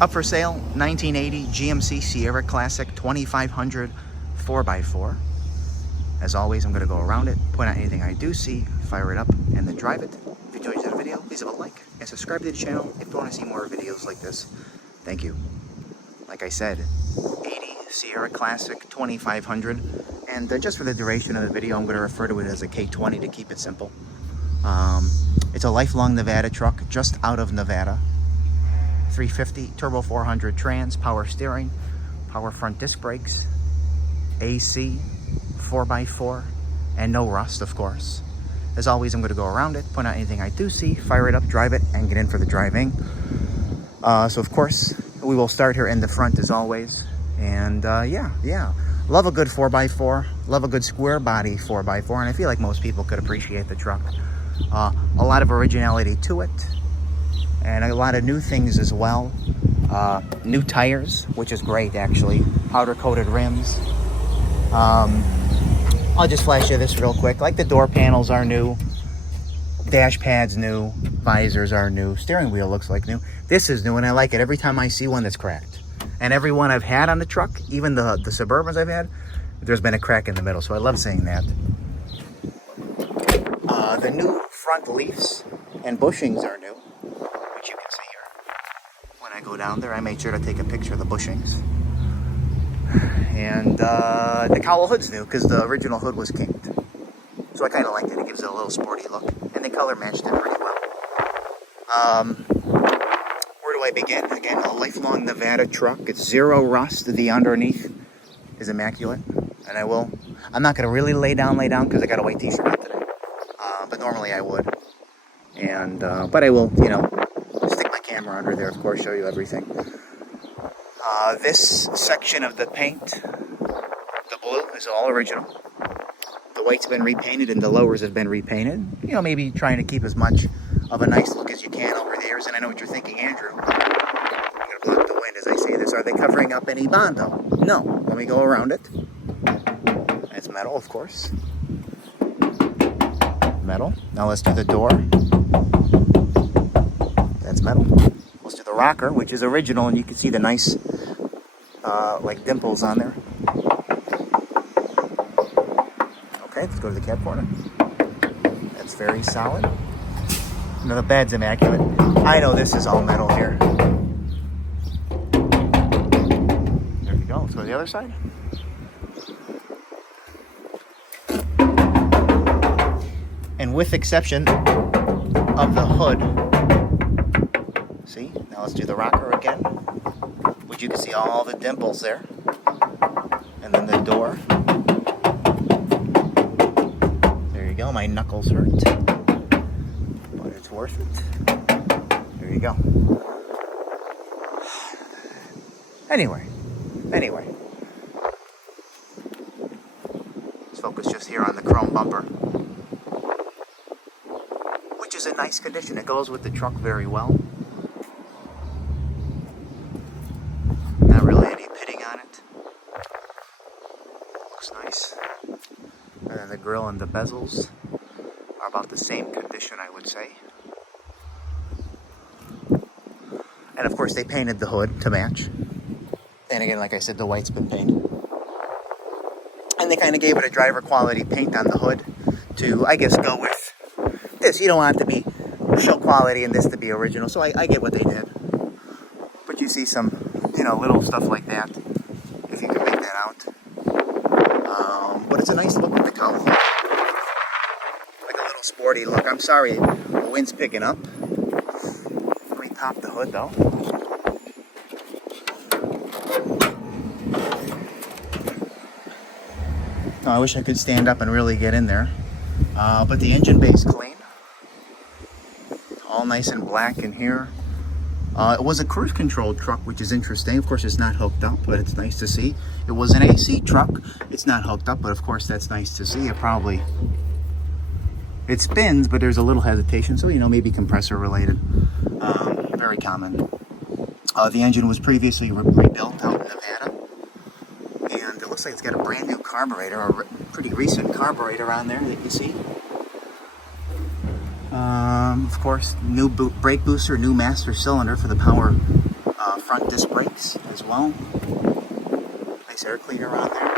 Up for sale, 1980 GMC Siera Classic 2500 4x4. As always, I'm going to go around it, point out anything I do see, fire it up, and then drive it. If you enjoyed the video, please leave a like and subscribe to the channel if you want to see more videos like this. Thank you. Like I said, 80 Siera Classic 2500, and just for the duration of the video, I'm going to refer to it as a K20 to keep it simple. It's a lifelong Nevada truck, just out of Nevada. 350 turbo 400 trans, power steering, power front disc brakes, AC, 4x4, and no rust, of course. As always, I'm going to go around it, point out anything I do see, fire it up, drive it, and get in for the driving. So of course, we will start here in the front as always. And yeah, love a good 4x4, love a good square body 4x4, and I feel like most people could appreciate the truck. A lot of originality to it, and a lot of new things as well. New tires, which is great actually, powder coated rims. I'll just flash you this real quick. Like, the door panels are new, dash pads new, visors are new, steering wheel looks like new. This is new and I like it every time I see one that's cracked. And every one I've had on the truck, even the Suburbans I've had, there's been a crack in the middle, so I love seeing that. The new front leafs and bushings are new, which you can see here. When I go down there, I made sure to take a picture of the bushings. And the cowl hood's new because the original hood was kinked. So I kind of liked it. It gives it a little sporty look. And the color matched it pretty well. Where do I begin? Again, a lifelong Nevada truck. It's zero rust. The underneath is immaculate. And I'm not going to really lay down because I got a white t-shirt on today. But normally I would. And, but I will, stick my camera under there, of course, show you everything. This section of the paint, the blue, is all original. The white's been repainted and the lowers have been repainted. Maybe trying to keep as much of a nice look as you can over the years. And I know what you're thinking, Andrew. I'm going to block the wind as I say this. Are they covering up any Bondo? No. Let me go around it. It's metal, of course. Metal. Now let's do the door. That's metal. Let's do the rocker, which is original, and you can see the nice like dimples on there. Okay, let's go to the cab corner. That's very solid. Now the bed's immaculate. I know this is all metal here. There we go. Let's go to the other side. And with exception of the hood. See? Now let's do the rocker again. Which you can see all the dimples there. And then the door. There you go. My knuckles hurt. But it's worth it. There you go. Anyway. Let's focus just here on the chrome bumper. Which is in nice condition. It goes with the truck very well. Not really any pitting on it. Looks nice. And then the grill and the bezels are about the same condition, I would say. And of course they painted the hood to match. And again, like I said, the white's been painted. And they kind of gave it a driver quality paint on the hood to, I guess, go with this. You don't want it to be show quality and this to be original, so I get what they did. But you see some, little stuff like that, if you can make that out. But it's a nice look with the cowl. Like a little sporty look. I'm sorry, the wind's picking up. Let me pop the hood though. Oh, I wish I could stand up and really get in there. But the engine bay's clean. All nice and black in here. It was a cruise control truck, which is interesting. Of course, it's not hooked up, but it's nice to see. It was an AC truck. It's not hooked up, but of course, that's nice to see. It spins, but there's a little hesitation. So, maybe compressor related. Very common. The engine was previously rebuilt out in Nevada. And it looks like it's got a brand new carburetor, a pretty recent carburetor on there that you see. Of course, new brake booster, new master cylinder for the power Front disc brakes as well. Nice air cleaner on there.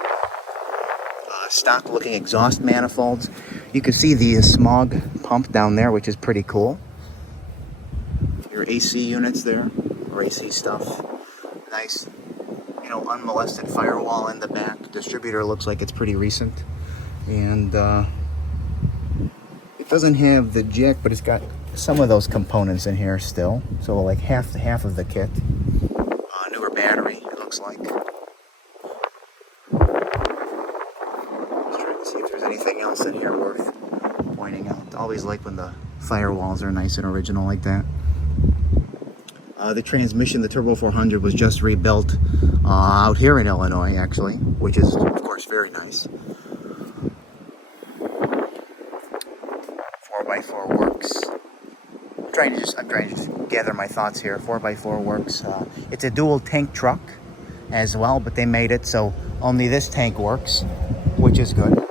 Stock looking exhaust manifolds. You can see the smog pump down there, which is pretty cool. Your AC units there, or AC stuff. Nice, unmolested firewall in the back. Distributor looks like it's pretty recent. And it doesn't have the jack, but it's got some of those components in here still. So like half of the kit. Newer battery, it looks like. See if there's anything else in here worth pointing out. Always like when the firewalls are nice and original like that. The transmission, the Turbo 400, was just rebuilt out here in Illinois, actually, which is, of course, very nice. 4x4 works. I'm trying to just gather my thoughts here. 4x4 works. It's a dual tank truck as well, but they made it so only this tank works, which is good.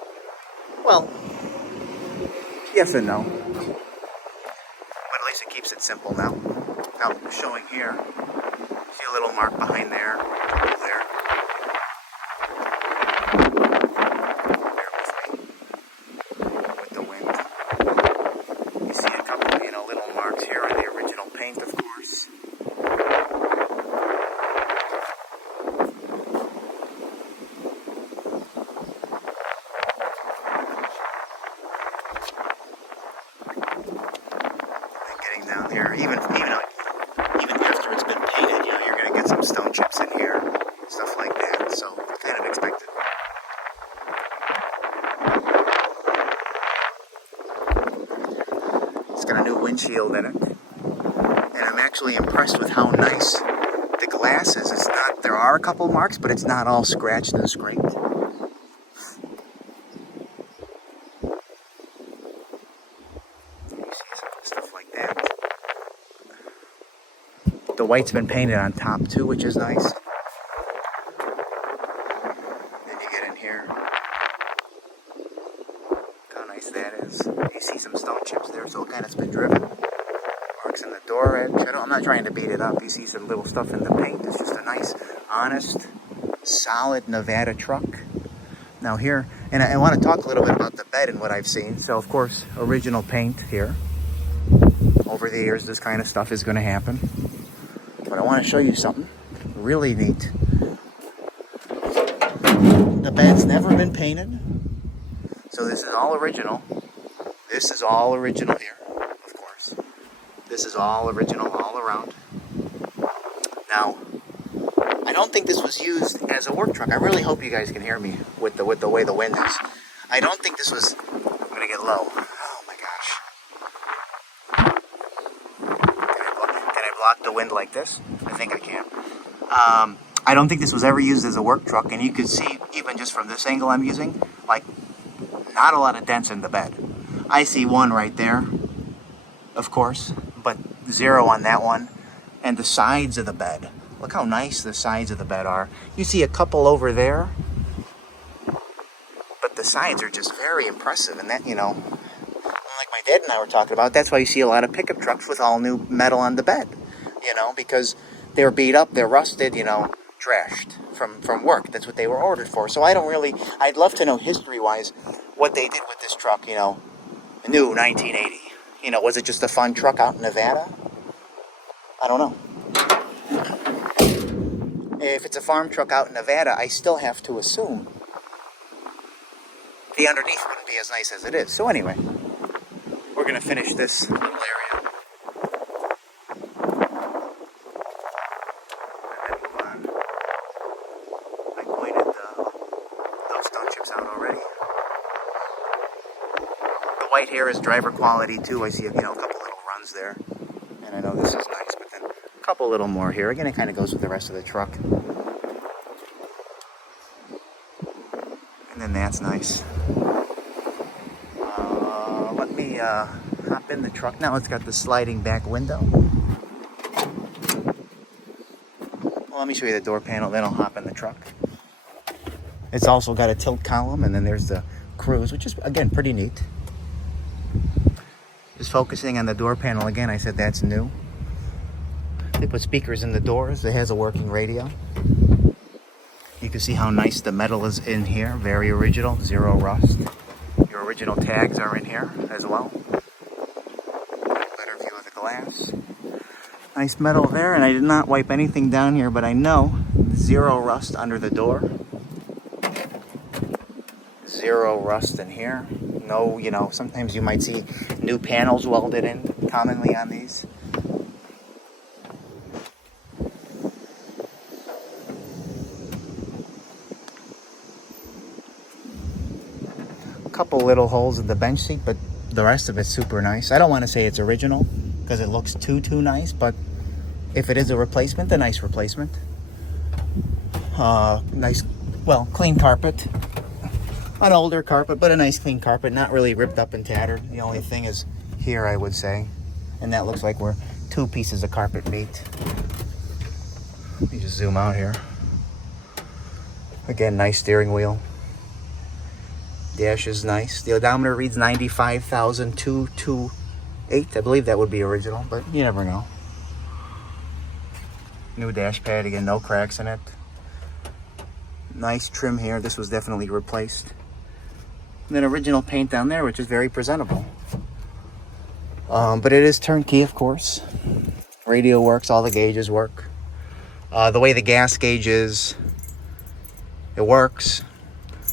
Well, yes and no. But at least it keeps it simple now. Now, showing here, see a little mark behind there, there. Bear with me. With the wind. You see a couple, little marks here on the original paint, of course. Down here, even after it's been painted, you're going to get some stone chips in here, stuff like that, so kind of expected. It's got a new windshield in it, and I'm actually impressed with how nice the glass is. It's not, there are a couple marks, but it's not all scratched and scraped. The white's been painted on top too, which is nice. Then you get in here. Look how nice that is. You see some stone chips there, so again, it's been driven. Marks in the door edge. I'm not trying to beat it up. You see some little stuff in the paint. It's just a nice, honest, solid Nevada truck. Now here, and I want to talk a little bit about the bed and what I've seen. So of course, original paint here. Over the years, this kind of stuff is going to happen. But I want to show you something really neat. The bed's never been painted. So this is all original. This is all original here, of course. This is all original all around. Now, I don't think this was used as a work truck. I really hope you guys can hear me with the way the wind is. I don't think this was... I'm going to get low. Oh my gosh. Can I block the wind like this? I think I can. I don't think this was ever used as a work truck, and you can see, even just from this angle I'm using, like, not a lot of dents in the bed. I see one right there, of course, but zero on that one. And the sides of the bed. Look how nice the sides of the bed are. You see a couple over there, but the sides are just very impressive. And that, like my dad and I were talking about, that's why you see a lot of pickup trucks with all new metal on the bed, because they're beat up, they're rusted, trashed from work. That's what they were ordered for. So I'd love to know history-wise what they did with this truck, new 1980. Was it just a fun truck out in Nevada? I don't know. If it's a farm truck out in Nevada, I still have to assume the underneath wouldn't be as nice as it is. So anyway, we're going to finish this little area. I pointed those stone chips out already. The white here is driver quality too. I see a couple little runs there. And I know this is nice, but then a couple little more here. Again, it kind of goes with the rest of the truck. And then that's nice. Let me hop in the truck now. It's got the sliding back window. Well, let me show you the door panel, then I'll hop in the truck. It's also got a tilt column, and then there's the cruise, which is, again, pretty neat. Just focusing on the door panel again, I said that's new. They put speakers in the doors. It has a working radio. You can see how nice the metal is in here. Very original, zero rust. Your original tags are in here as well. Better view of the glass. Nice metal there, and I did not wipe anything down here, but I know zero rust under the door. Zero rust in here. No, you know, sometimes you might see new panels welded in commonly on these. Couple little holes in the bench seat, but the rest of it's super nice. I don't want to say it's original because it looks too nice, but if it is a replacement, a nice replacement. Nice, well, clean carpet. An older carpet, but a nice clean carpet, not really ripped up and tattered. The only thing is here, I would say, and that looks like where two pieces of carpet meet. Let me just zoom out here. Again, nice steering wheel. Dash is nice. The odometer reads 95,228. I believe that would be original, but you never know. New dash pad, again, no cracks in it. Nice trim here. This was definitely replaced. And then original paint down there, which is very presentable. But it is turnkey, of course. Radio works, all the gauges work. The way the gas gauge is, it works.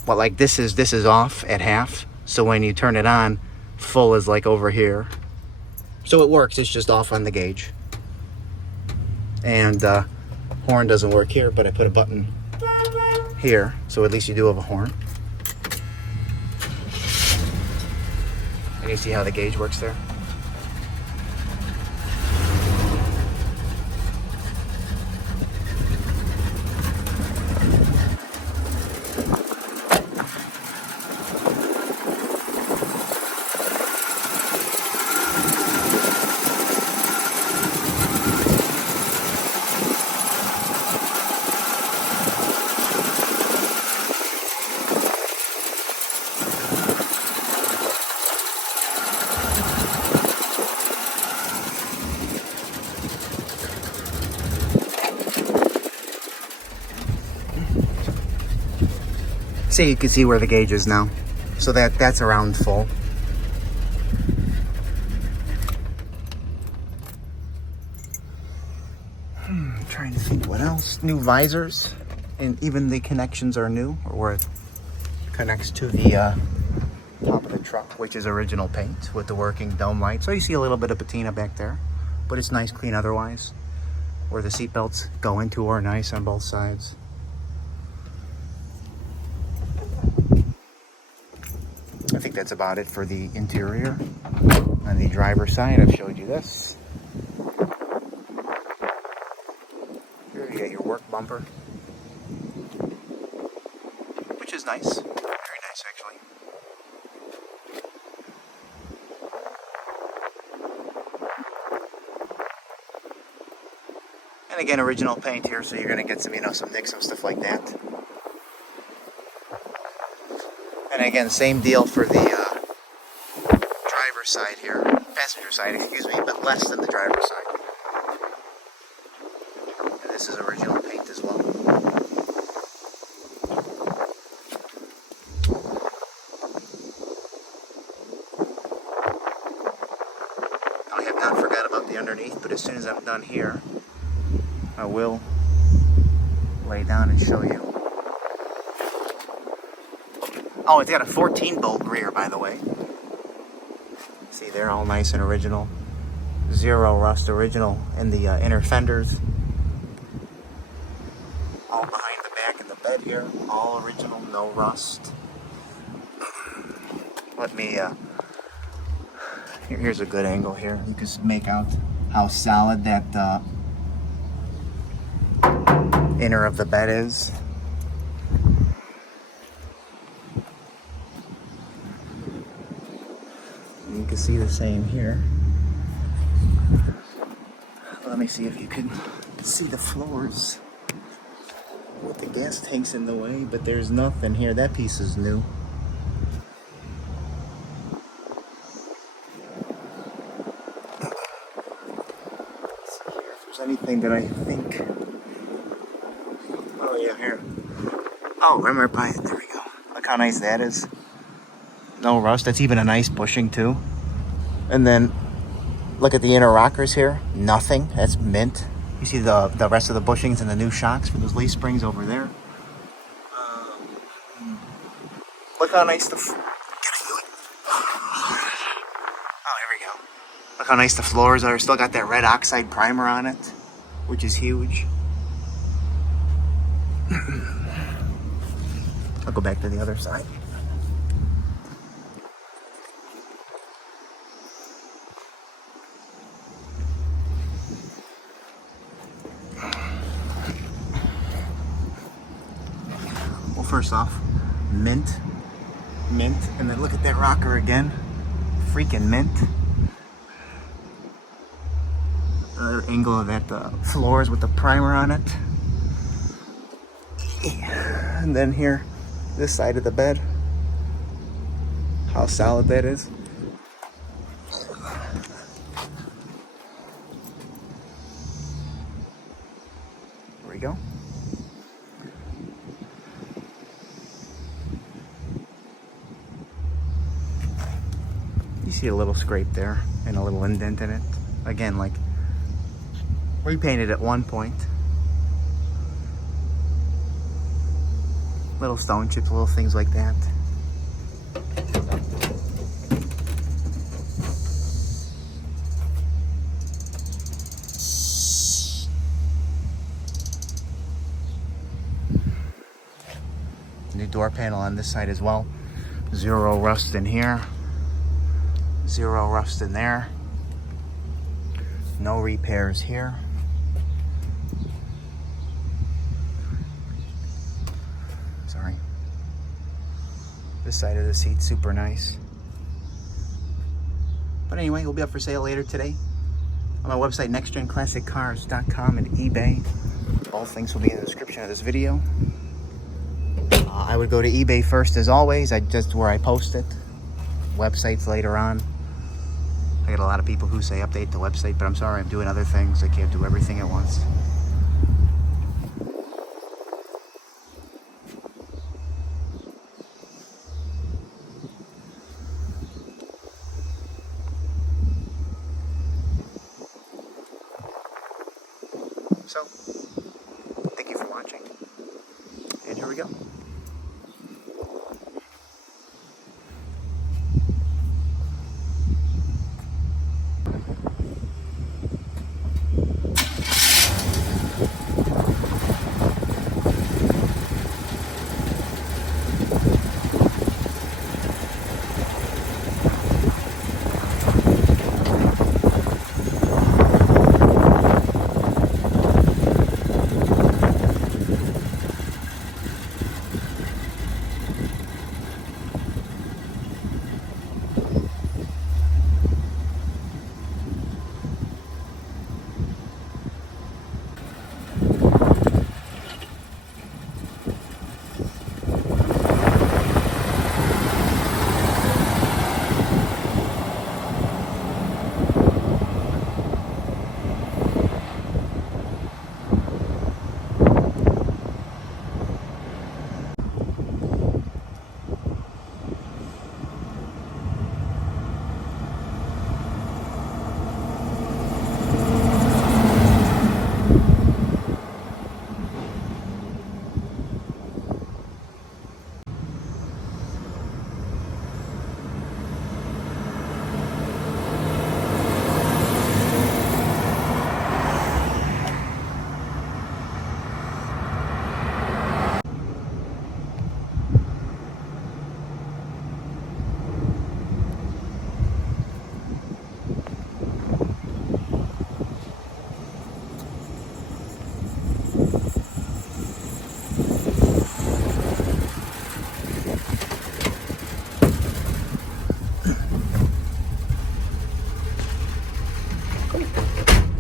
But like this is off at half, so when you turn it on, full is like over here. So it works, it's just off on the gauge. And horn doesn't work here, but I put a button here, so at least you do have a horn. And you see how the gauge works there? So you can see where the gauge is now. So that's around full. Trying to think what else. New visors, and even the connections are new, or where it connects to the top of the truck, which is original paint with the working dome light. So you see a little bit of patina back there, but it's nice, clean otherwise. Where the seat belts go into are nice on both sides. I think that's about it for the interior. On the driver's side, I've showed you this. Here you get your work bumper, which is nice. Very nice, actually. And again, original paint here, so you're going to get some, you know, some nicks and stuff like that. And again, same deal for the driver's side here, passenger side, excuse me, but less than the driver's side. And this is original paint as well. I have not forgot about the underneath, but as soon as I'm done here, I will lay down and show you. Oh, it's got a 14-bolt rear, by the way. See, they're all nice and original. Zero rust, original in the inner fenders. All behind the back of the bed here. All original, no rust. Let me, here's a good angle here. You can make out how solid that inner of the bed is. You can see the same here. Let me see if you can see the floors with the gas tanks in the way, but there's nothing here. That piece is new. Let's see here if there's anything that I think. Oh yeah, here. Oh, I'm right by it. There we go. Look how nice that is. No rust. That's even a nice bushing too. And then look at the inner rockers here. Nothing. That's mint. You see the rest of the bushings and the new shocks for those leaf springs over there. Look how nice the... Oh, here we go. Look how nice the floors are. Still got that red oxide primer on it, which is huge. I'll go back to the other side. Well, first off, mint, and then look at that rocker again. Freaking mint. Another angle of that floors with the primer on it. And then here, this side of the bed. How solid that is. There we go. You see a little scrape there and a little indent in it. Again, like repainted at one point. Little stone chips, little things like that. New door panel on this side as well. Zero rust in here. Zero rust in there. No repairs here. Sorry. This side of the seat, super nice. But anyway, it'll be up for sale later today on my website, nextgenclassiccars.com and eBay. Both links will be in the description of this video. I would go to eBay first as always. Just where I post it. Websites later on. I get a lot of people who say update the website, but I'm sorry, I'm doing other things. I can't do everything at once. So, thank you for watching. And here we go.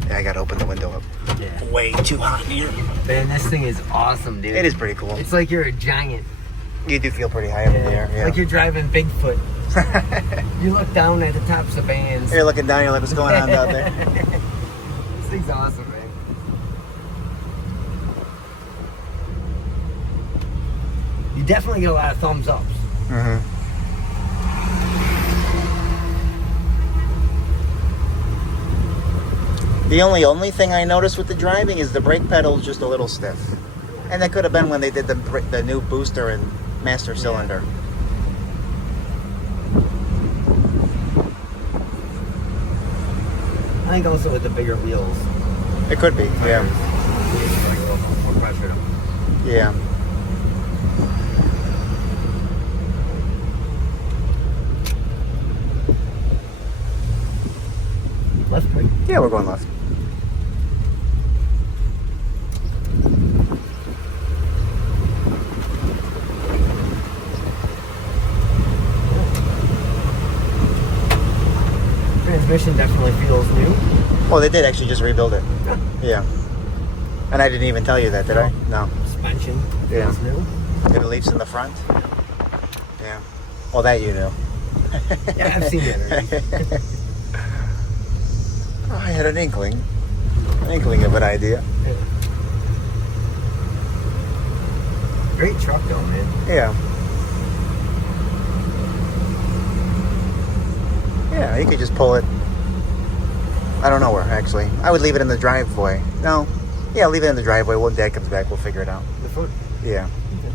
I gotta open the window up. Yeah. Way too hot in here. Man, this thing is awesome, dude. It is pretty cool. It's like you're a giant. You do feel pretty high up in the air. Yeah. Like you're driving Bigfoot. You look down at the tops of vans. You're looking down, you're like, what's going on down there? This thing's awesome, man. definitely get a lot of thumbs ups. Mm-hmm. The only thing I noticed with the driving is the brake pedal is just a little stiff. And that could have been when they did the new booster and master cylinder. I think also with the bigger wheels. It could be, yeah. Like a little more pressure. Yeah. Left quick. Yeah, we're going left. Transmission definitely feels new. Oh, they did actually just rebuild it. Yeah. And I didn't even tell you that, did I? No. Suspension Yeah. feels new. It leaves in the front. Yeah. Well, that you know. Yeah, I've seen that. Oh, I had an inkling of an idea. Great truck though, man. Yeah. Yeah, you could just pull it. I don't know where, actually. I would leave it in the driveway. No. Yeah, leave it in the driveway. When Dad comes back, we'll figure it out. The foot. Yeah. Okay.